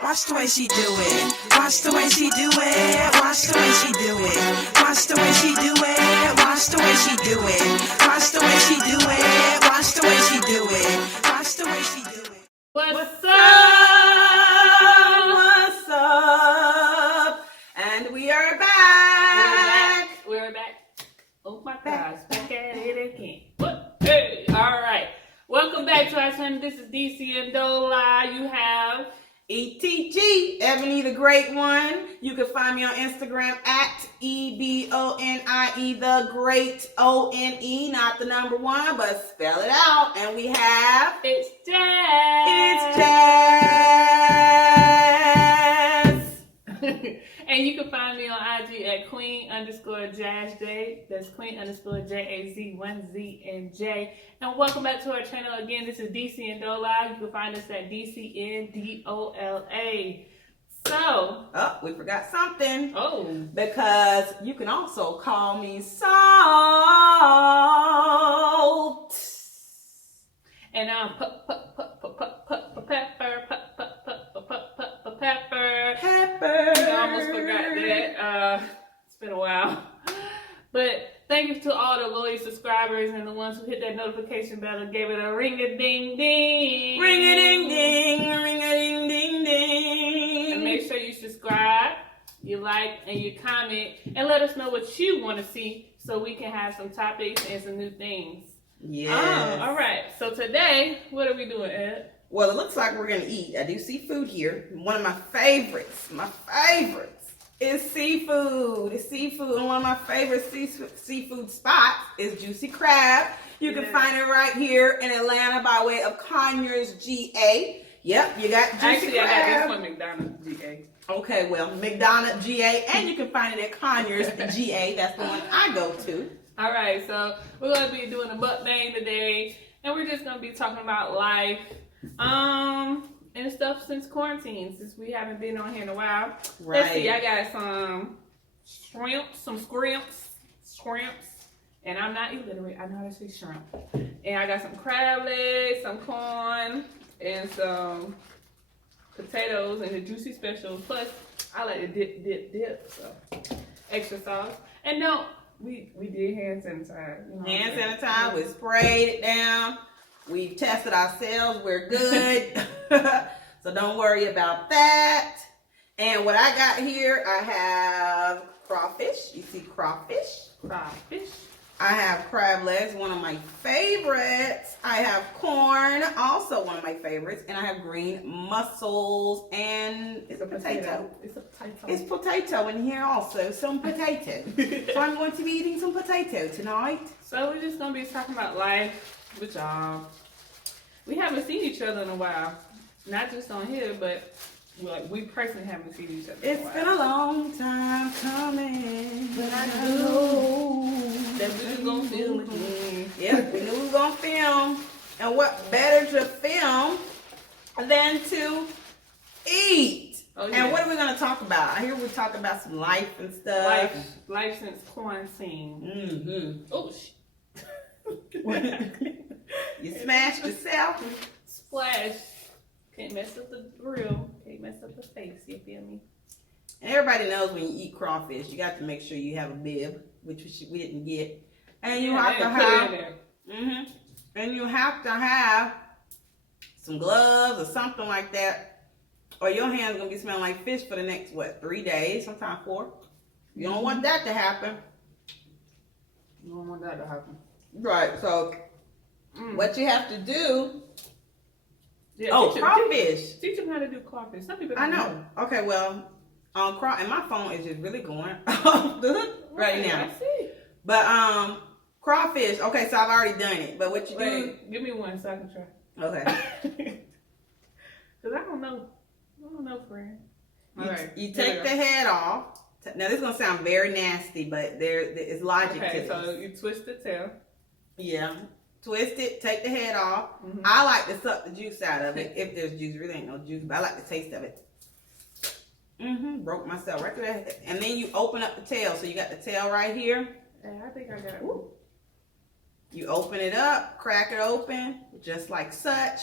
Watch the way she do it. Watch the way she do it. Watch the way she do it. Watch the way she do it. Watch the way she do it. Watch the way she do it. Watch the way she do it. Watch the way she do it. What's up? What's up? And we are back. We're back. Oh my gosh, back at it again. What? Hey, all right. Welcome back to our channel. This is DCNDOLA. You have ETG, Ebony the Great One. You can find me on Instagram at EBONIE the Great ONE, not the number one, but spell it out. And we have It's Jazz. And you can find me on IG at Queen_JazzJ. That's Queen_JAZ1Z and J. And welcome back to our channel again. This is DCNDOLA. You can find us at DCNDOLA. So, oh, we forgot something. oh, Because you can also call me Salt. and pepper. Pepper. I almost forgot that. It's been a while. But thank you to all the loyal subscribers and the ones who hit that notification bell and gave it a ring-a-ding-ding. Ring-a-ding-ding, ring-a-ding-ding-ding. And make sure you subscribe, you like, and you comment. And let us know what you want to see so we can have some topics and some new things. Yes. All right. So today, what are we doing, Ed? Well, it looks like we're going to eat. I do see food here. One of my favorites is seafood. It's seafood. And one of my favorite seafood spots is Juicy Crab. You can find it right here in Atlanta by way of Conyers, GA. Yep, you got Juicy Actually, Crab. I got this one McDonald's, GA. Okay, well, McDonald's, GA. And you can find it at Conyers, GA. That's the one I go to. All right, so we're going to be doing a mukbang today. And we're just going to be talking about life. And stuff since quarantine, since we haven't been on here in a while. Right. Let's see, I got some scrimps, and I'm not illiterate. I know how to say shrimp. And I got some crab legs, some corn, and some potatoes, and the juicy special. Plus, I like to dip. So extra sauce. And no, we did hand sanitize. You know, Hand sanitize, we sprayed it down. We've tested ourselves, we're good. So don't worry about that. And what I got here, I have crawfish. You see crawfish? Crawfish. I have crab legs, one of my favorites. I have corn, also one of my favorites. And I have green mussels, and it's a potato. It's a potato. It's potato in here also, some potato. So I'm going to be eating some potato tonight. So we're just going to be talking about life with y'all. We haven't seen each other in a while. Not just on here, but we personally haven't seen each other in a It's while. been a long time coming, but I know that we were going to film again. Yep, we knew we were going to film. And what better to film than to eat? Oh, yes. And what are we going to talk about? I hear we talk about some life and stuff. Life since quarantine. Mm-hmm. Oh, shit. You smashed yourself. Splash. Can't mess up the grill. Can't mess up the face. You feel me? And everybody knows when you eat crawfish, you got to make sure you have a bib, which we didn't get. And you have to have, and you have to have some gloves or something like that, or your hands gonna be smelling like fish for the next 3 days, sometimes 4. You don't want that to happen. You don't want that to happen. Right. So what you have to do? Yeah, crawfish. Teach them how to do crawfish. Some people I don't know. Okay, well, and my phone is just really going right now. I see. But crawfish. Okay, so I've already done it. But what you do? Give me one so I can try. Okay. Cause I don't know, friend. You take the head off. Now this is gonna sound very nasty, but there is logic to this. So you twist the tail. Yeah. Twist it, take the head off. Mm-hmm. I like to suck the juice out of it. If there's juice, really ain't no juice, but I like the taste of it. Broke myself right there. And then you open up the tail. So you got the tail right here. Yeah, I think I got it. You open it up, crack it open, just like such.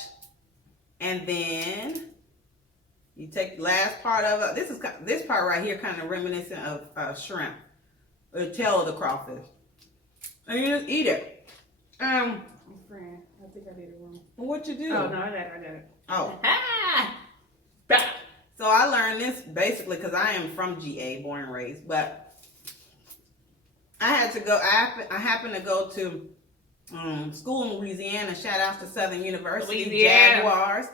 And then You take the last part of it. This part right here kind of reminiscent of shrimp, the tail of the crawfish, and you just eat it. Friend, I think I did it wrong. What you do? Oh no, I got it. Oh. Bah. So I learned this basically because I am from GA, born and raised, but I had to go. I happened to go to school in Louisiana. Shout out to Southern University, Louisiana. Jaguars.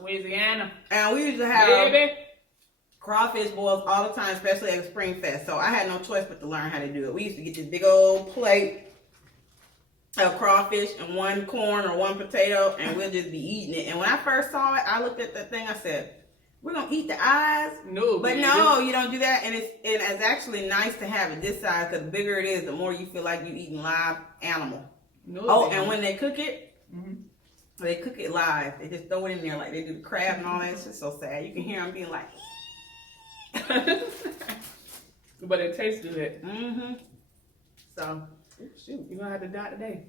Louisiana. And we used to have crawfish boils all the time, especially at Spring Fest. So I had no choice but to learn how to do it. We used to get this big old plate of crawfish and one corn or one potato, and we'll just be eating it. And when I first saw it, I looked at that thing. I said, "We're gonna eat the eyes." No, but no, you don't do that. And it's actually nice to have it this size because the bigger it is, the more you feel like you're eating live animal. No, and when they cook it, they cook it live. They just throw it in there like they do the crab and all that. It's just so sad. You can hear them being like, but it tastes good. So, shoot, you're gonna have to die today.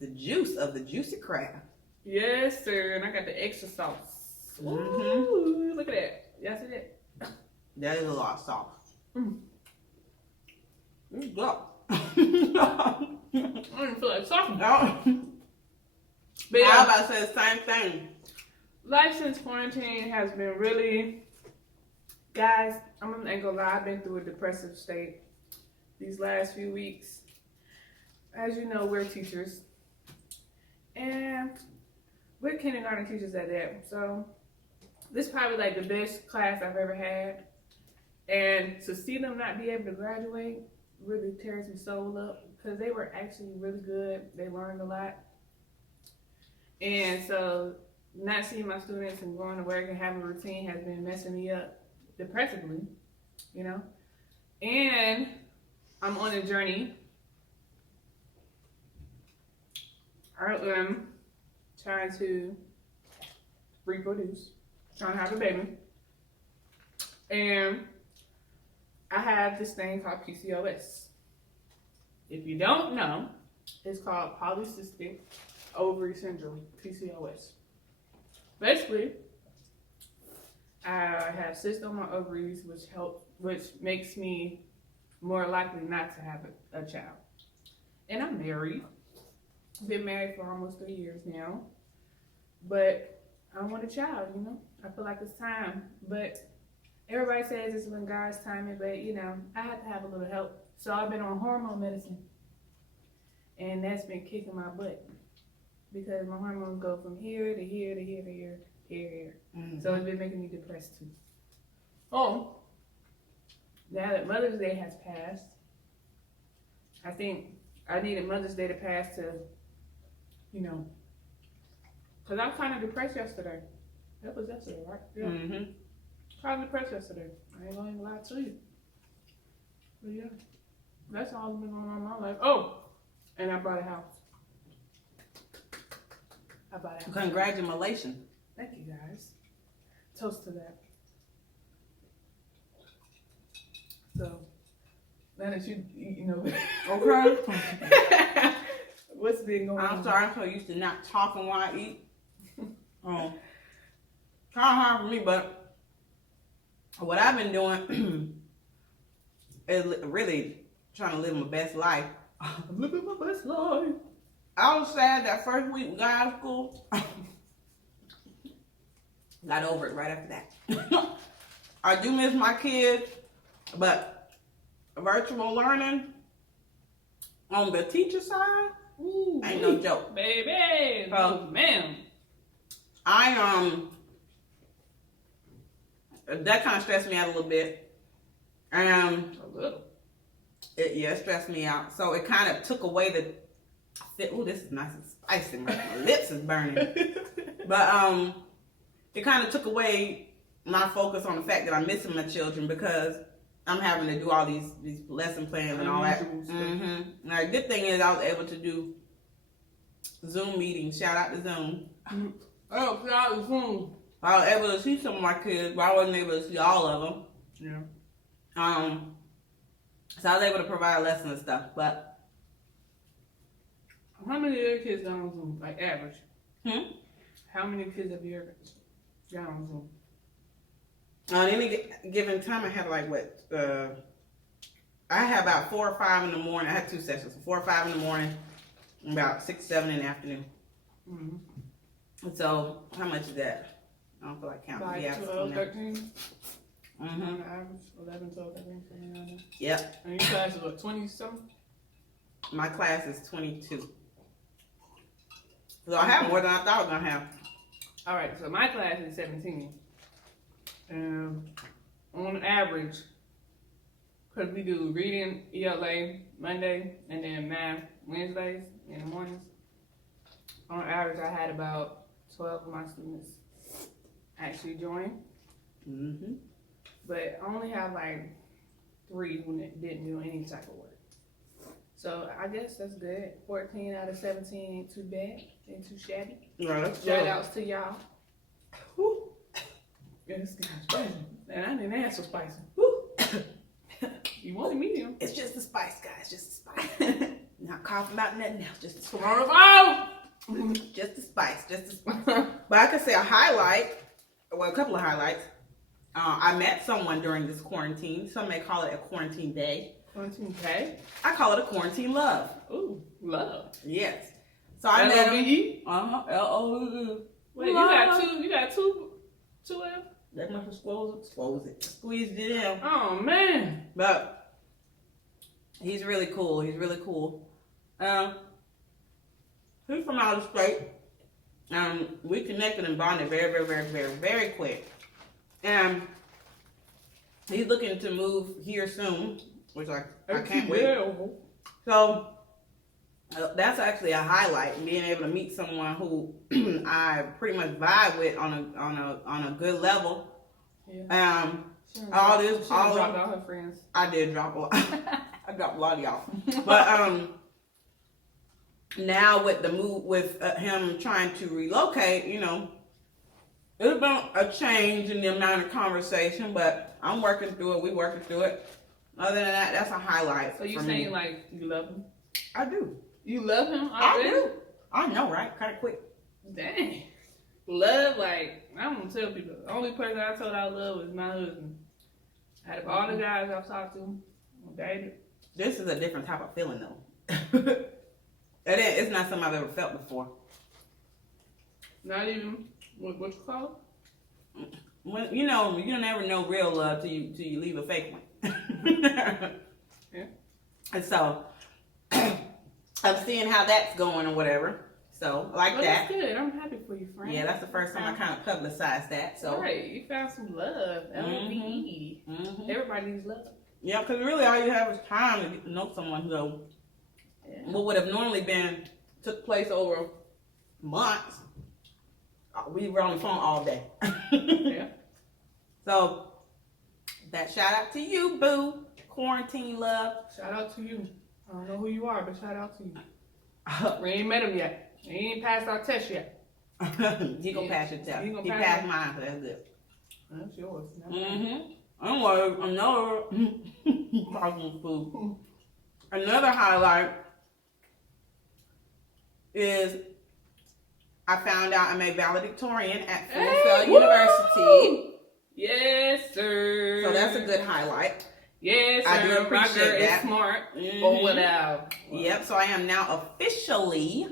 The juice of the juicy crab. Yes, sir. And I got the extra sauce. Ooh, look at that. Y'all see that? That is a lot of sauce. Go. I don't even feel like talking. But I was about to say the same thing. Life since quarantine has been really, guys, I'm not gonna lie, I've been through a depressive state these last few weeks. As you know, we're teachers. And we're kindergarten teachers at that. So this is probably like the best class I've ever had. And to see them not be able to graduate really tears my soul up because they were actually really good. They learned a lot. And so not seeing my students and going to work and having a routine has been messing me up depressively, you know. And I'm on a journey. I am trying to reproduce, trying to have a baby. And I have this thing called PCOS. If you don't know, it's called polycystic ovary syndrome, PCOS. Basically, I have cysts on my ovaries, which makes me more likely not to have a child. And I'm married. I've been married for almost 3 years now. But I want a child, you know. I feel like it's time. But everybody says it's when God's timing, but you know, I have to have a little help. So I've been on hormone medicine. And that's been kicking my butt. Because my hormones go from here to here to here to here to here. So it's been making me depressed too. Oh, now that Mother's Day has passed, I think I needed Mother's Day to pass to, you know, because I was kind of depressed yesterday. That was yesterday, right? Yeah. Kind of depressed yesterday. I ain't gonna lie to you. But yeah, that's all that's been going on in my life. Oh, and I bought a house. Congratulations. Thank you, guys. Toast to that. So, now that you know. Okay. What's been going on? I'm sorry, I'm so used to not talking while I eat. Kind of hard for me, but what I've been doing is really trying to live my best life. I'm living my best life. I was sad that first week we got out of school. Got over it right after that. I do miss my kids, but virtual learning on the teacher side, ain't no joke. Baby, oh man. That kind of stressed me out a little bit. A little. It stressed me out. So it kind of took away this is nice and spicy. My lips is burning. But it kind of took away my focus on the fact that I'm missing my children because I'm having to do all these lesson plans and all that. Now the good thing is I was able to do Zoom meetings. Shout out to Zoom. Oh, shout out to Zoom. I was able to see some of my kids, but I wasn't able to see all of them. Yeah. So I was able to provide lessons and stuff, but how many of your kids got on Zoom? Like average? How many kids have you got on Zoom? On any given time, I had like what? I had about 4 or 5 in the morning. I had 2 sessions, 4 or 5 in the morning, and about 6, 7 in the afternoon. Mm-hmm. And so, how much is that? I don't feel like counting. Like Yeah, 12, 13? Mm-hmm. On average, 11, 12, 13, something like that. Yep. And your class is what, 20 something? My class is 22. So I have more than I thought I was going to have. All right, so my class is 17. On average, because we do reading, ELA, Monday, and then math, Wednesdays in the mornings. On average, I had about 12 of my students actually join. Mm-hmm. But I only have like 3 who didn't do any type of work. So I guess that's good. 14 out of 17 ain't too bad, ain't too shabby. Right. Shout outs to y'all. Woo. Yeah, this guy's spicy. And I didn't ask for spicy. Woo. You want a medium? It's just the spice, guys. Just the spice. Not coughing about nothing else. Just the spice. Coronavirus! Just the spice. Just the spice. But I could say a highlight, well, a couple of highlights. I met someone during this quarantine. Some may call it a quarantine day. Quarantine day? I call it a quarantine love. Ooh, love. Yes. So I met him. L-O-V-E? L-O-V-E. Wait, you got two of them? That much squeezed it in. Oh, man. But he's really cool. He's really cool. He's from out of state. We connected and bonded very, very, very, very, very quick. And he's looking to move here soon, which I can't wait. So that's actually a highlight, being able to meet someone who I pretty much vibe with on a good level. Yeah. All dropped all her friends. I did drop a lot. I dropped a lot of y'all. But now with the move, with him trying to relocate, you know, it's been a change in the amount of conversation, but I'm working through it. We working through it. Other than that, that's a highlight. So you saying like you love him? I do. You love him I already? do. I know, right? Kind of quick. Dang. Love, like, I don't tell people. The only person I told I love was my husband. Out of all the guys I've talked to, dated. This is a different type of feeling, though. It's not something I've ever felt before. Not even, what you call it? When, you know, you never know real love till you leave a fake one. Yeah. And so, I'm seeing how that's going or whatever. So, like Well, that. that's good. I'm happy for you, friend. Yeah, that's the first time I kind of publicized that. So, Right, you found some love. L-O-V-E. Mm-hmm. Everybody needs love. Yeah, because really all you have is time to get to know someone. So, what would have normally took place over months, we were on the phone all day. Yeah. So, that shout out to you, boo. Quarantine love. Shout out to you. I don't know who you are, but shout out to you. We ain't met him yet. He ain't passed our test yet. He gonna pass your test. He pass passed mine, so that's good. That's yours. Mm-hmm. Another talking food. Another highlight is I found out I'm a valedictorian at Full Sail University. Yes, sir. So that's a good highlight. Yes, sir. I do appreciate My girl that. is smart. Mhm. Or whatever. Yep. So I am now officially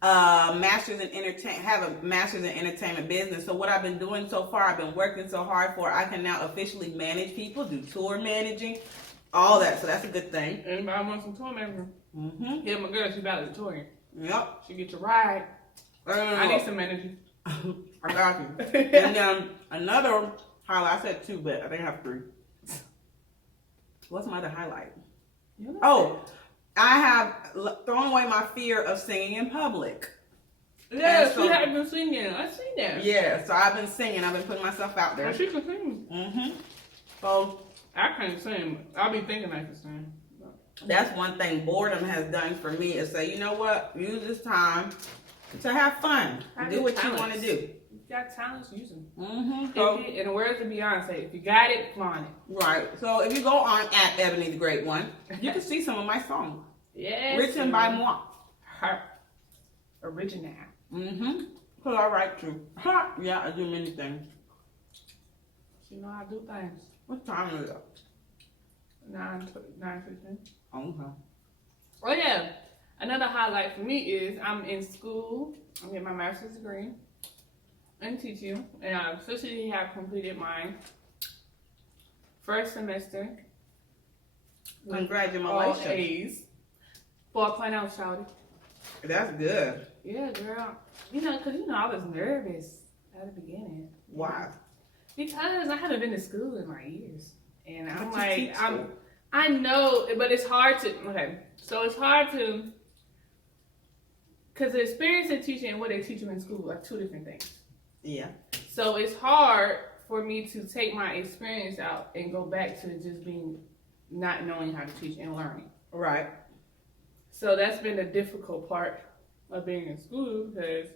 have a master's in entertainment business. So what I've been doing so far, I've been working so hard for. I can now officially manage people, do tour managing, all that. So that's a good thing. Anybody want some tour manager? Mm-hmm. Yeah, my girl, she valedictorian. Yep. She get your ride. I need some manager. I got you. And then another highlight, I said 2, but I think I have 3. What's my other highlight? Oh, I have thrown away my fear of singing in public. Yes, so, she had been singing. I seen that. Yeah, so I've been singing. I've been putting myself out there. Oh, she can sing. Mm-hmm. So I can't sing. I'll be thinking I can sing. that's one thing boredom has done for me is say, you know what? Use this time to have fun. Do what you want to do. You got talents, use them. Mm-hmm. So, In the words of Beyonce, if you got it, flaunt it. right. So if you go on at Ebony the Great One, you can see some of my songs. Yes. Written by moi. Her. Original. Mm-hmm. Because I write too. Yeah, I do many things. You know, I do things. What time is it? 9:15. Okay. Oh yeah. Another highlight for me is I'm in school. I'm getting my master's degree in teaching, and I officially have completed my first semester. Congratulations. All A's. 4.0, shawty. That's good. Yeah, girl. You know, because, I was nervous at the beginning. Why? Because I haven't been to school in my years. And I'm But you teach school. I know, but it's hard to, okay. So it's hard to, because the experience of teaching and what they teach you in school are two different things. Yeah. So it's hard for me to take my experience out and go back to just being, not knowing how to teach and learning. Right. So that's been the difficult part of being in school, because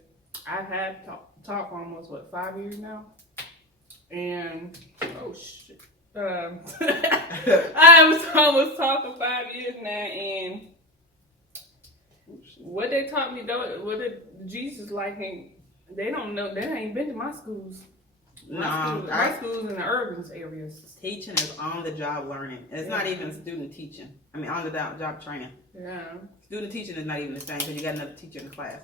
I've had taught for almost, 5 years now? And, oh shit. I was almost taught for 5 years now, and what they taught me, though, what did Jesus like, they don't know, they ain't been to my schools. My schools in the urban areas. Teaching is on-the-job learning. It's not even student teaching. I mean, on-the-job training. Yeah. Student teaching is not even the same because you got another teacher in the class.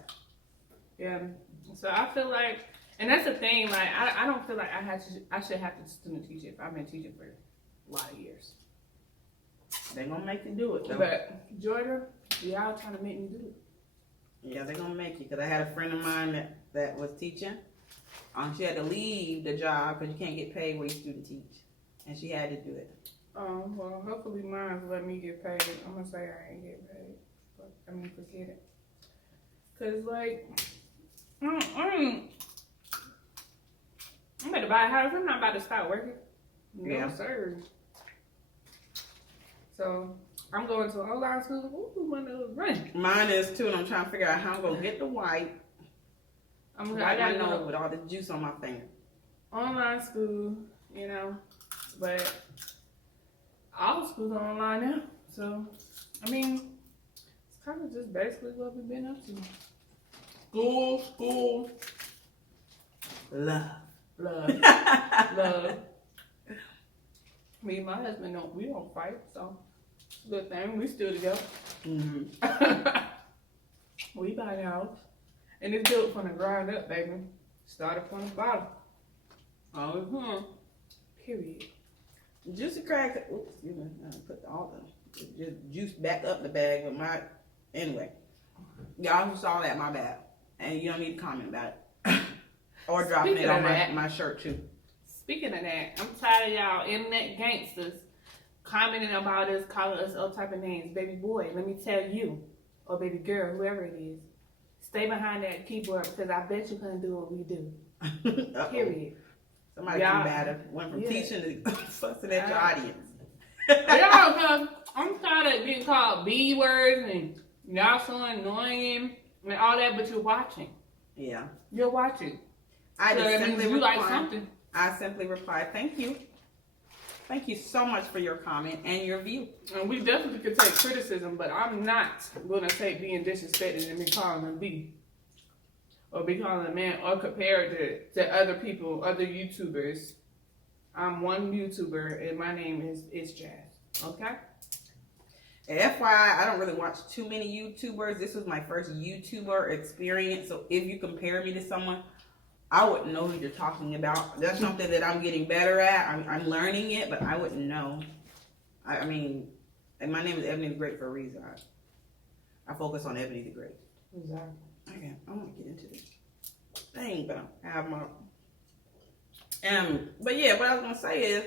Yeah. So I feel like, and that's the thing, like, I don't feel like I should have to student teach it. I've been teaching for a lot of years. They're going to make you do it, though. But, Georgia, y'all trying to make me do it. Yeah, they're going to make you. Because I had a friend of mine that was teaching. She had to leave the job because you can't get paid where you student teach. And she had to do it. Well, hopefully mine's let me get paid. I'm going to say I ain't get paid. But, forget it. Because, like, I'm about to buy a house. I'm not about to start working. No, sir. So, I'm going to an online school. Ooh, one of those running. Mine is too, and I'm trying to figure out how I'm going to get the white. I got to know with all the juice on my finger. Online school, but all schools are online now. So, it's kind of just basically what we've been up to. School. Love. Love. Me and my husband, we don't fight, so it's a good thing. We still together. Mm-hmm. We buy the house. And it's built from the ground up, baby. Started from the bottom. Period. Juicy cracks. Oops, excuse me. I put all the just juice back up the bag with my. Anyway, y'all who saw that, my bad. And you don't need to comment about it or dropping it on my shirt too. Speaking of that, I'm tired of y'all internet gangsters commenting about us, calling us all type of names. Baby boy, let me tell you, or baby girl, whoever it is. Stay behind that keyboard because I bet you couldn't do what we do. Period. Somebody combative. Went from teaching to fussing at your audience. Yeah, because I'm tired of getting called B words and y'all so annoying and all that, but you're watching. Yeah. You're watching. I simply replied, thank you. Thank you so much for your comment and your view. And we definitely could take criticism, but I'm not going to take being disrespected and be calling a B. Or be calling a man or compared to other people, other YouTubers. I'm one YouTuber and my name is Jazz. Okay? FYI, I don't really watch too many YouTubers. This was my first YouTuber experience. So if you compare me to someone, I wouldn't know who you're talking about. That's something that I'm getting better at. I'm learning it, but I wouldn't know. And my name is Ebony the Great for a reason. I focus on Ebony the Great. Exactly. Okay, I want to get into this thing, but I have my. But yeah, what I was gonna say is,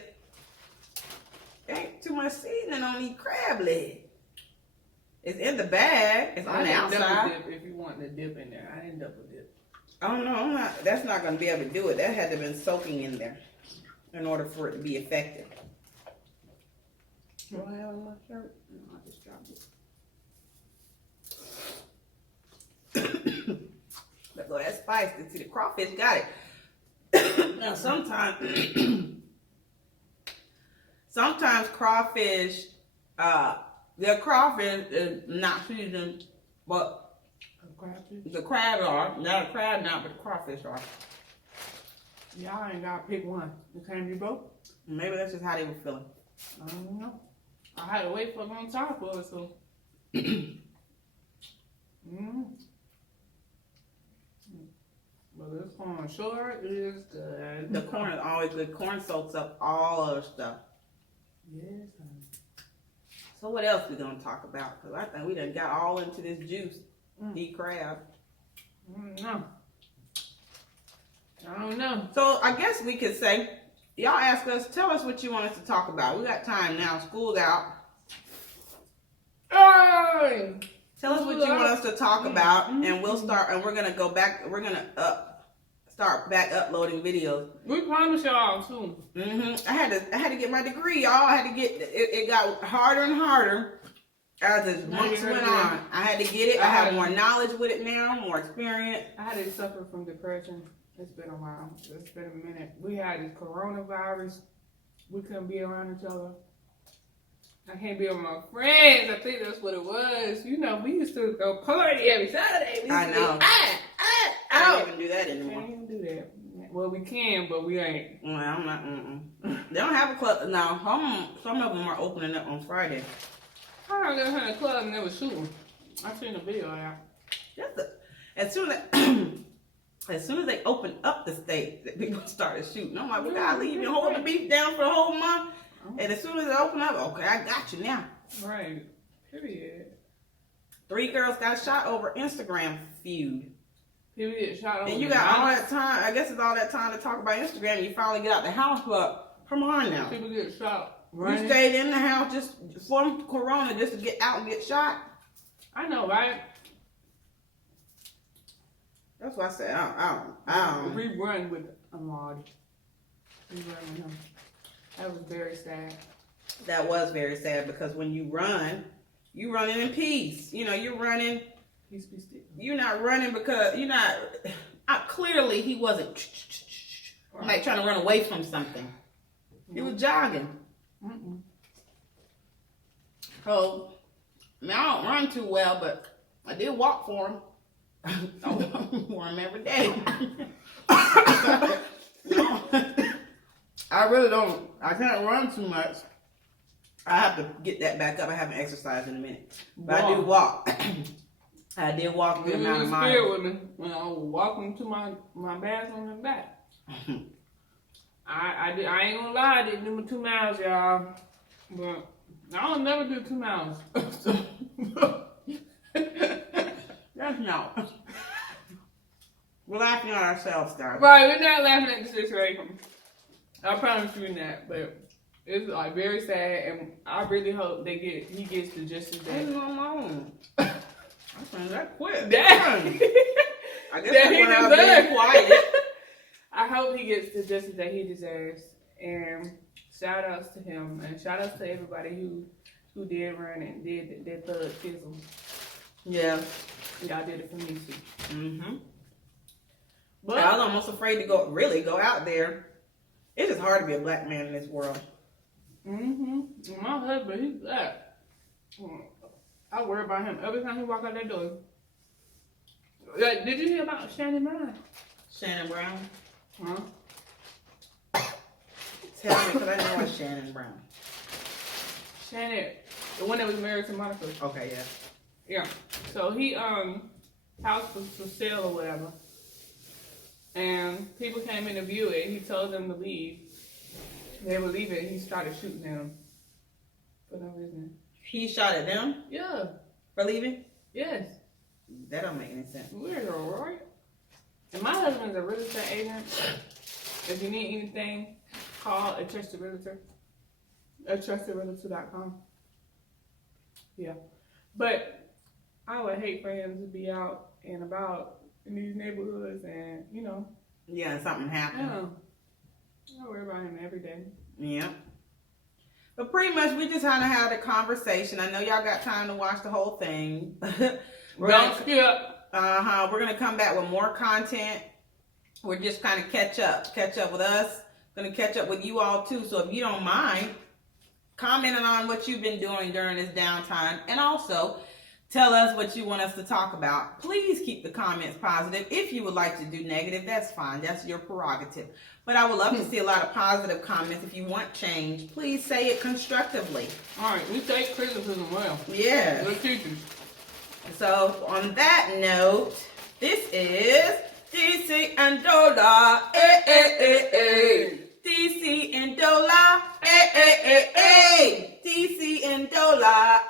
ain't too much seasoning on these crab legs. It's in the bag. It's on the outside. Dip if you want the dip in there, I didn't double dip. Oh no, I'm not. That's not gonna be able to do it. That had to have been soaking in there in order for it to be effective. Do I have on my shirt? No, I just dropped it. Let go that spice. See, the crawfish got it. Now sometimes crawfish, their crawfish is not seasoned, but the crabs are. Not a crab now, but the crawfish are. Y'all ain't got to pick one. You can't be both. Maybe that's just how they were feeling. I don't know. I had to wait for a long time for it, so. But this corn sure is good. The corn is always good. Corn soaks up all other stuff. Yes. So what else we gonna talk about? Because I think we done got all into this juice. Eat crab. No. I don't know. So I guess we could say, y'all ask us, tell us what you want us to talk about. We got time now. School's out. Hey! Tell us what you want us to talk about, and we'll start. And we're gonna go back. We're gonna start back uploading videos. We promise y'all too. I had to get my degree, y'all. I had to get it. It got harder and harder as the months went on. I had to get it. I have more knowledge with it now, more experience. I had to suffer from depression. It's been a while. It's been a minute. We had this coronavirus. We couldn't be around each other. I can't be with my friends. I think that's what it was. You know, we used to go party every Saturday. I know. I don't even do that anymore. Can't even do that. Well, we can, but we ain't. Well, I'm not. They don't have a club now. Some of them are opening up on Friday. I don't go to the club and they were shooting. I seen a video of that. As soon as they opened up the state, that people started shooting. I'm like, we gotta leave and hold the beef down for a whole month. And as soon as it opened up, okay, I got you now. Right. Period. 3 girls got shot over Instagram feud. People get shot over. And you got all that time. I guess it's all that time to talk about Instagram. And you finally get out the house, but come on now. People get shot. You stayed in the house just from Corona just to get out and get shot. I know, right? That's why I said I don't. We run with Ahmad. We run with him. That was very sad. That was very sad because when you running in peace. You know, you're running. Peace be still. You're not running because you're not. Clearly, he wasn't like trying to run away from something. He was jogging. So, I mean, I don't run too well, but I did walk for him. I walk for him every day. I really don't. I can't run too much. I have to get that back up. I haven't exercised in a minute, but I do walk. I did walk a good amount of miles. With me when I was walking to my bathroom and back. I ain't gonna lie, I didn't do my 2 miles, y'all. But I don't never do 2 miles. That's not. We're laughing at ourselves, guys. Right, we're not laughing at the situation. I promise you that, but it's like very sad, and I really hope he gets the justice that. That quick. Dang. I guess that's when I was being quiet. I hope he gets the justice that he deserves, and shout outs to him, and shout outs to everybody who did run and did their thug fizzle. Yeah. Y'all did it for me too. But I was almost afraid to go out there. It's just hard to be a black man in this world. My husband, he's black. I worry about him every time he walk out that door. Like, did you hear about Shannon Brown? Shannon Brown? Huh? Tell me, because I know it's Shannon Brown. Shannon, the one that was married to Monica. Okay, yeah. Yeah. So he house was for sale or whatever. And people came in to view it. He told them to leave. They were leaving. He started shooting them for no reason. He shot at them? Yeah. For leaving? Yes. That don't make any sense. Weird, right? And my husband's a real estate agent. If you need anything, call a trusted realtor. ATrustedRealtor.com. Yeah. But I would hate for him to be out and about in these neighborhoods and, you know. Yeah, something happened. I worry about him every day. Yeah. But pretty much we just kind of had a conversation. I know y'all got time to watch the whole thing. Don't skip. We're going to come back with more content. We're just kind of catch up with us. Going to catch up with you all too. So if you don't mind commenting on what you've been doing during this downtime, and also tell us what you want us to talk about. Please keep the comments positive. If you would like to do negative, that's fine. That's your prerogative. But But I would love to see a lot of positive comments. If you want change, please say it constructively. All right, we take criticism well. Yeah. We're teachers. So on that note, this is DCNDOLA. DCNDOLA. DCNDOLA.